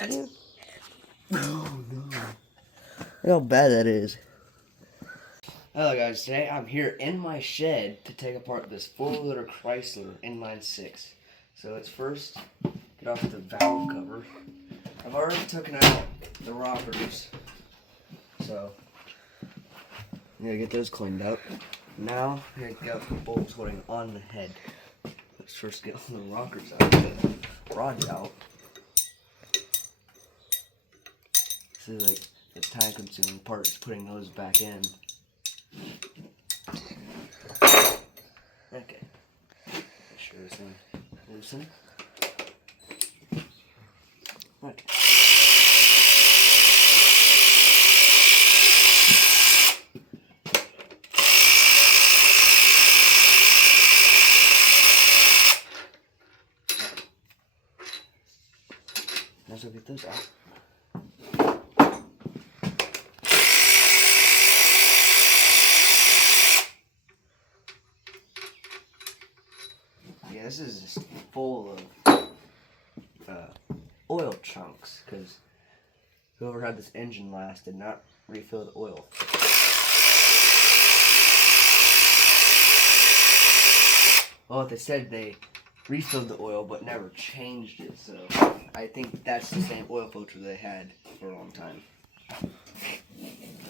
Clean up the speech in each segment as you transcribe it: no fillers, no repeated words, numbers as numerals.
Oh no. Look how bad that is. Hello guys, today I'm here in my shed to take apart this 4-liter Chrysler inline 6. So let's first get off the valve cover. I've already taken out the rockers, so I'm gonna get those cleaned up. Now I'm gonna get out the bolts holding on the head. Let's first get all the rockers out, the rods out. This is like the time consuming part is putting those back in. Okay. Make sure this thing loosen. Okay. Let's go get those out. Yeah, this is just full of oil chunks because whoever had this engine last did not refill the oil. Well, they said they refilled the oil but never changed it, so I think that's the same oil filter they had for a long time.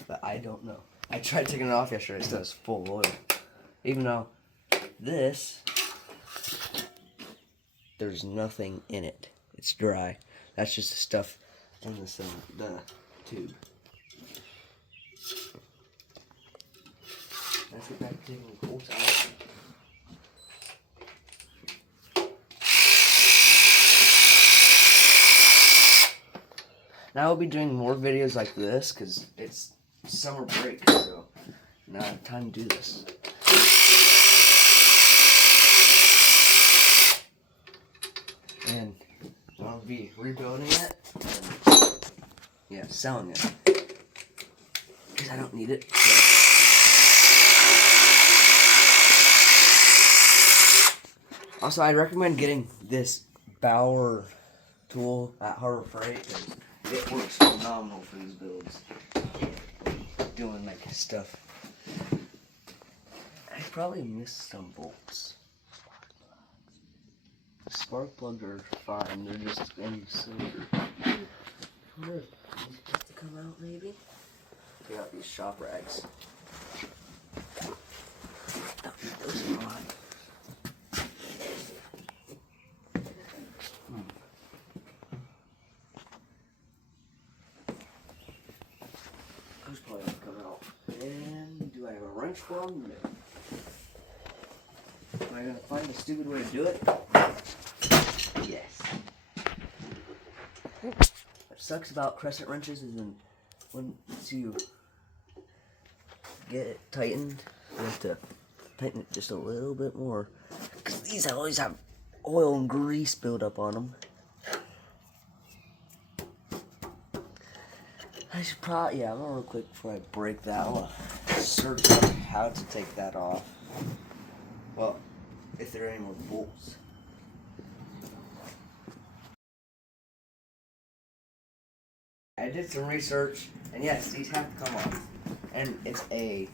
But I don't know. I tried taking it off yesterday, it still has full oil. Even though this, there's nothing in it. It's dry. That's just the stuff in the tube. Let's get back to taking the bolts out. Now I'll be doing more videos like this because it's summer break, so now I have time to do this. And I'll be rebuilding it and, yeah, selling it because I don't need it. So. Also, I'd recommend getting this Bauer tool at Harbor Freight because it works phenomenal for these builds. Doing like stuff. I probably missed some bolts. Spark plugs are fine, they're just in cylinder. I wonder if these have to come out maybe? Take out these shop rags. Those are on. Those probably have to come out. And do I have a wrench for them? No. Am I going to find a stupid way to do it? Yes. What sucks about crescent wrenches is once you get it tightened, you have to tighten it just a little bit more. Because these always have oil and grease build up on them. I should probably, I'm gonna real quick before I break that, I'm gonna search up how to take that off. Well, if there are any more bolts. I did some research, and yes, these have to come off. And it's a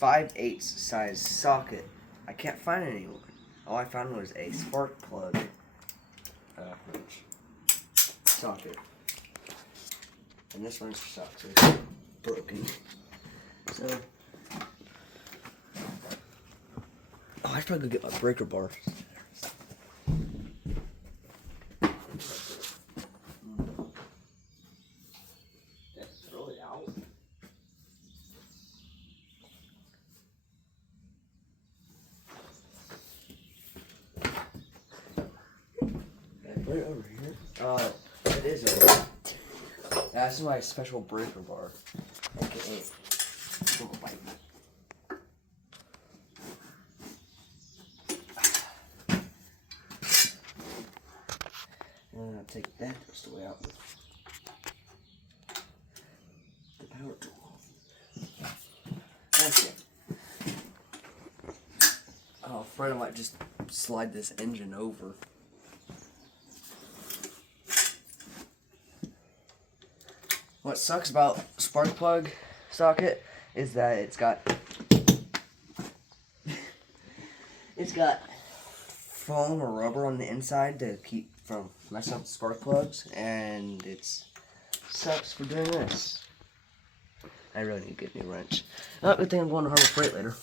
5/8 size socket. I can't find it anywhere. All I found was a spark plug socket. And this wrench sucks, so it's broken. So, oh, I should probably go get my breaker bar. Throw it out. Put it over here. It is over here. That's my special breaker bar. AKA. Little bite. And then I'll take that rest of the way out with the power tool. Okay. Oh, Fred, I might just slide this engine over. What sucks about spark plug socket is that it's got foam or rubber on the inside to keep from messing up the spark plugs, and it sucks for doing this. I really need to get a new wrench. Oh, good thing I'm going to Harbor Freight later.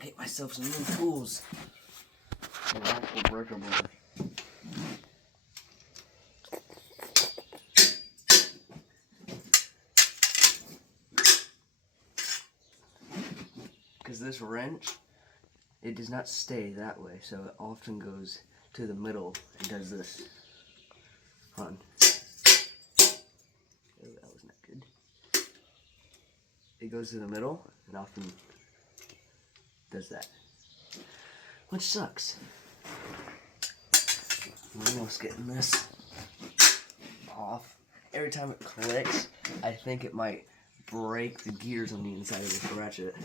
Get myself some new tools. An actual breaker board. Because this wrench, it does not stay that way, so it often goes to the middle and does this. Hold on. Oh, that was not good. It goes to the middle and often does that, which sucks. I'm almost getting this off. Every time it clicks, I think it might break the gears on the inside of this ratchet.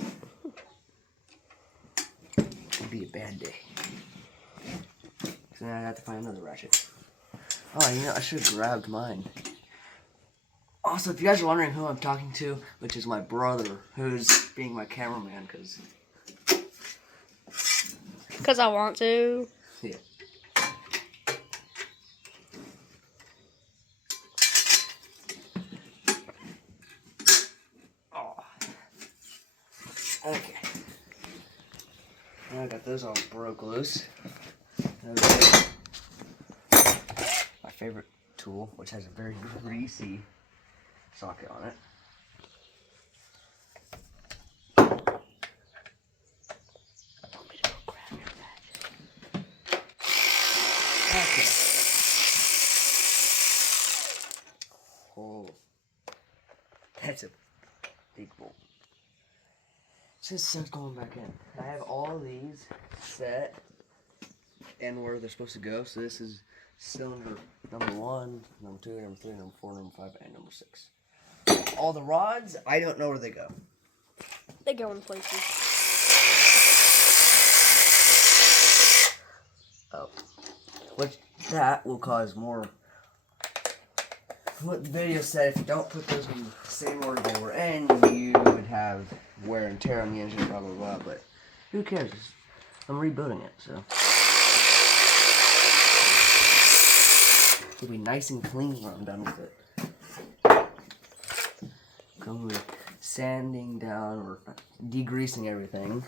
It'd be a bad day. So now I have to find another ratchet. Oh, you know, I should have grabbed mine. Also, if you guys are wondering who I'm talking to, which is my brother, who's being my cameraman, because I want to. Yeah. Oh. Okay. Now I got those all broke loose. Okay. My favorite tool, which has a very greasy socket on it. Okay. Oh, that's a big bolt. Just since going back in, I have all these set and where they're supposed to go. So this is cylinder number 1, number 2, number 3, number 4, number 5, and number 6. All the rods, I don't know where they go. They go in places. Oh. Which, that will cause more. What the video said, if you don't put those in the same order they were in, you would have wear and tear on the engine, blah, blah, blah. But who cares? I'm rebuilding it, so. It'll be nice and clean when I'm done with it. Come with sanding down or degreasing everything.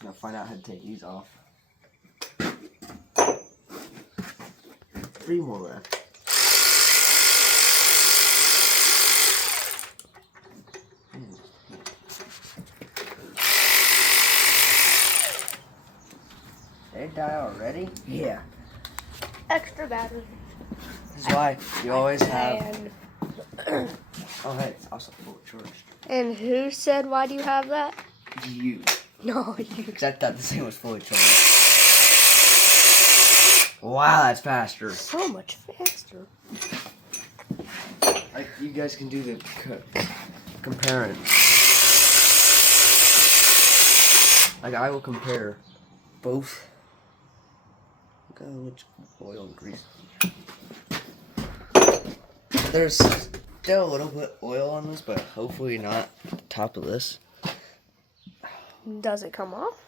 I'm gonna find out how to take these off. 3 more left. They die already? Yeah. Extra battery. This is why you always have. Oh, hey, it's also fully charged. And who said, why do you have that? You. No, you. Because I thought this thing was fully charged. Wow, that's faster. So much faster. Like, you guys can do the comparing. Like, I will compare both. Look how much oil and grease. There's still a little bit oil on this, but hopefully not the top of this. Does it come off?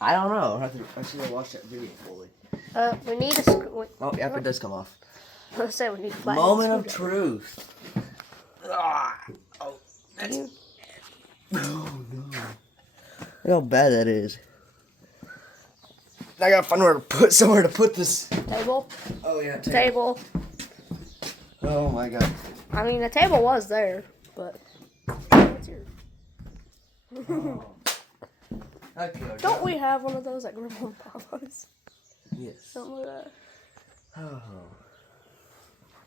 I don't know. I should have watched that video fully. We need a screw. Oh, yep, it does come off. Let's say we need a flat. Moment of truth. Ah, oh, that's... Oh, no. Look how bad that is. I gotta find somewhere to put this. Table? Oh, yeah, Table. Oh, my God. I mean, the table was there, but... It's your... Oh. Okay, Don't we have one of those at Grandma and Papa's? Yes. Something like that. Oh.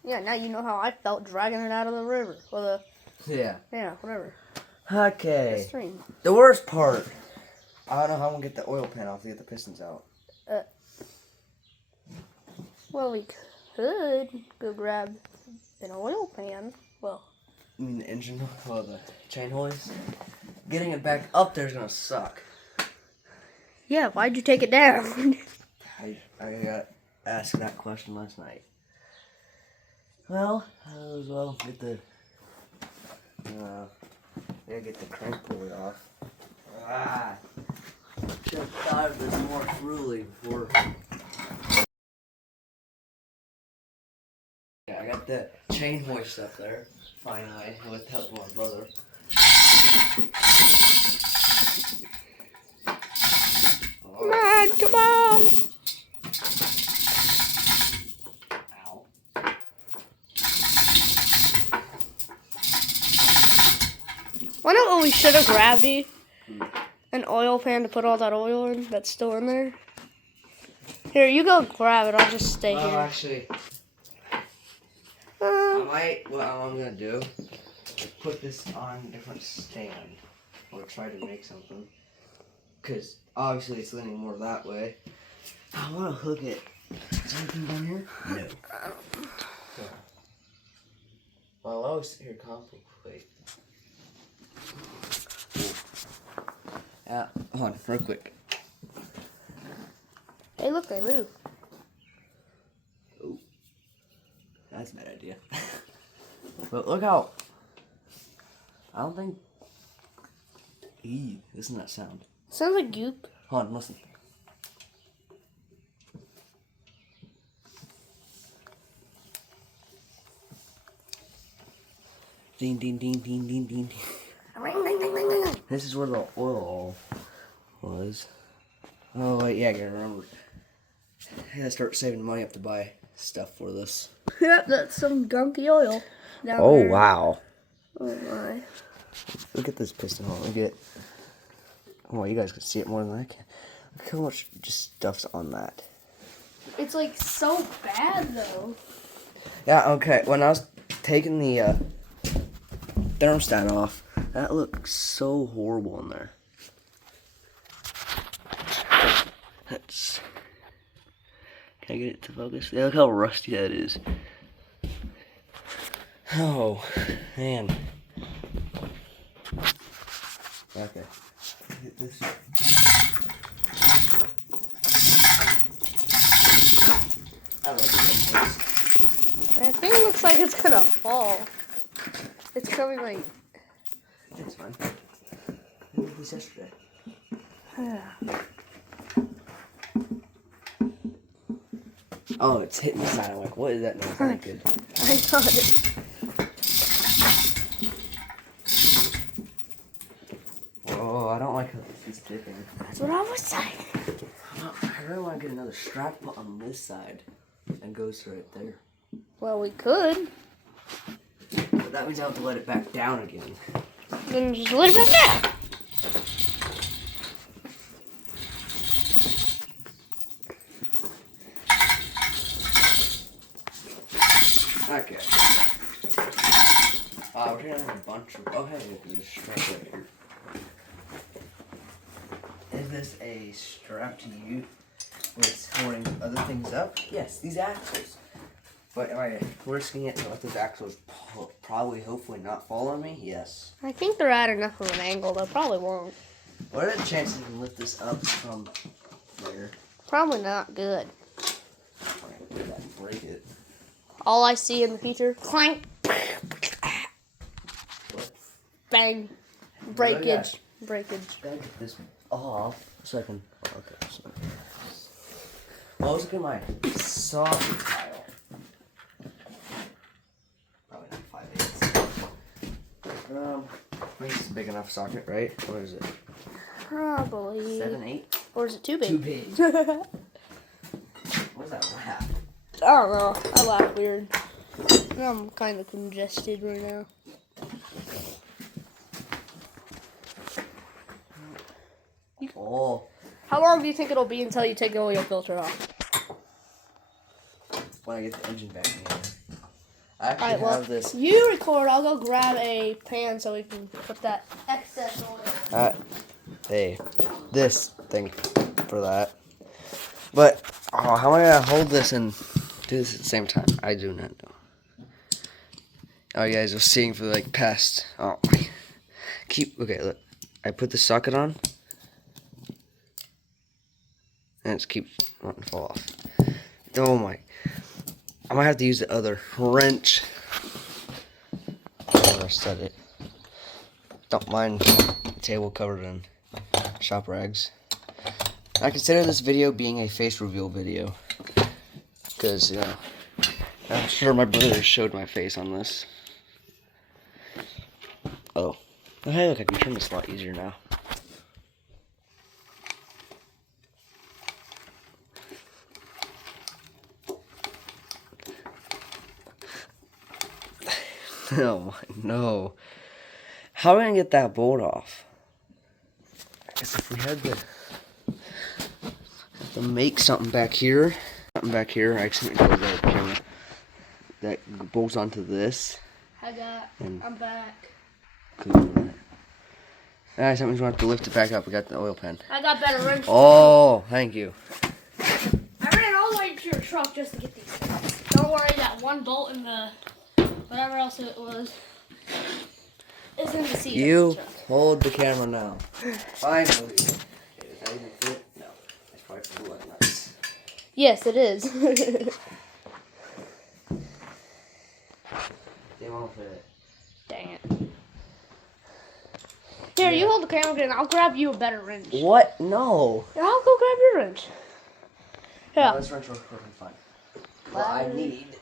Yeah, now you know how I felt dragging it out of the river. Or Yeah. whatever. Okay. The stream. The worst part. I don't know how I'm gonna get the oil pan off to get the pistons out. Well, we could go grab an oil pan. Well, You mean the engine, well, the chain hoist? Getting it back up there is gonna suck. Yeah, why'd you take it down? I got asked that question last night. Well, get the crank pulley off. Should have thought of this more truly before. Yeah, I got the chain hoist up there, finally, with help from my brother. Man, come on! Ow. Why not what we should have grabbed you? An oil pan to put all that oil in that's still in there. Here, you go grab it. I'll just stay Well, here. actually, what I'm gonna do is put this on a different stand, or try to make something. Because obviously it's leaning more that way. I want to hook it. Is there anything down here? No. Yeah. Well, I always hear contemplate. Hold on, real quick. Hey, look, they move. Oh, that's a bad idea. But look how. I don't think. Listen to that sound. Sounds like goop. Hold on, listen. Ding, ding, ding, ding, ding, ding, ding. Ring, ring, ring, ring, ring. This is where the oil was. Oh, wait, yeah, I gotta remember. I gotta start saving money up to buy stuff for this. Yep, that's some gunky oil. Down Oh, there. wow. Oh, my. Look at this piston hole. Look at. Oh, you guys can see it more than I can. Look how much just stuff's on that. It's like so bad, though. Yeah, okay. When I was taking the thermostat off, that looked so horrible in there. That's. Can I get it to focus? Yeah, look how rusty that is. Oh, man. Okay. Get this. I like this. That thing looks like it's gonna fall. It's coming like. That's fine. I did this yesterday. Oh, it's hitting the side. I'm like, what is that noise? That ain't good. I got it. Oh, I don't like how this is dipping. That's what I was saying. I really want to get another strap put on this side and goes right there. Well, we could. But that means I have to let it back down again. Then just let it back down. Okay. We're gonna have a bunch of. Oh, hey, there's a strap right here. Is this a strap to use with holding other things up? Yes, these axles. But am I risking it to let those axles probably, hopefully, not fall on me? Yes. I think they're at enough of an angle. They probably won't. What are the chances you can lift this up from there? Probably not good. I'm gonna do that and break it. All I see in the future, clank, What? bang, breakage, breakage. Gotta get this off so I can. Okay. So. Well, let's look at my socket tile. Probably not 5/8. I think it's a big enough socket, right? What is it? Probably. 7, 8? Or is it too big? Too big. What is that laugh? I don't know. I laugh weird. I'm kind of congested right now. Oh. How long do you think it'll be until you take the oil filter off? When I get the engine back in here. I actually Alright, well, have this. you record. I'll go grab a pan so we can put that excess oil. This thing for that. But how am I gonna hold this and do this at the same time? I do not know. Oh, you guys are seeing for like past. Oh, okay. Look. I put the socket on. and it keeps wanting to fall off. Oh my! I might have to use the other wrench. I set it. Don't mind the table covered in shop rags. I consider this video being a face reveal video. Because, you know, I'm sure my brother showed my face on this. Oh. Oh, hey, look, I can turn this a lot easier now. Oh my, no. How are we gonna get that bolt off? I guess if we had to make something back here. Something back here. I accidentally put the camera that bolts onto this. I'm back. Alright, something's gonna have to lift it back up. We got the oil pan. I got better wrenches. Oh, thank you. I ran all the way to your truck just to get these things. Don't worry, that one bolt in the whatever else it was is in the seat. You hold the camera now. Finally. Does that even fit? No. It's probably for the lug nuts. Yes, it is. They won't fit. Dang it. Here, you hold the camera again. I'll grab you a better wrench. What? No. Yeah, I'll go grab your wrench. Yeah. No, this wrench works perfectly fine. What I need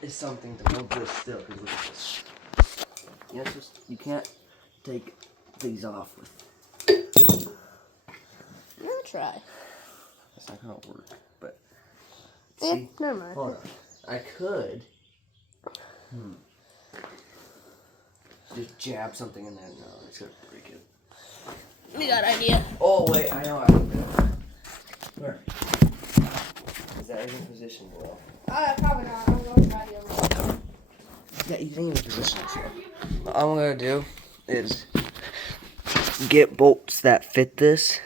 is something to hold this still. Because look at this. You can't take these off with. I'll try. That's not gonna work. But Yeah, see, never mind. hold on. I could. Just jab something in there. No, it's gonna break it. We got an idea. Oh wait, I know how to do it. Where? Is that in position well? Probably not. I'm going to try the other one. Yeah, you ain't in position. So. What I'm gonna do is get bolts that fit this.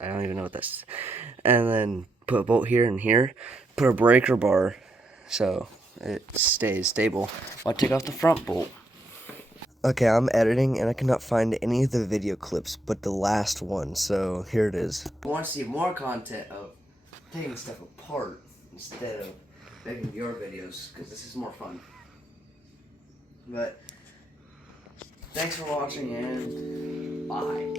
I don't even know what that's. And then put a bolt here and here. Put a breaker bar so it stays stable. I'll take off the front bolt. Okay, I'm editing and I cannot find any of the video clips but the last one, so here it is. I want to see more content of taking stuff apart instead of making your videos, because this is more fun. But thanks for watching and bye.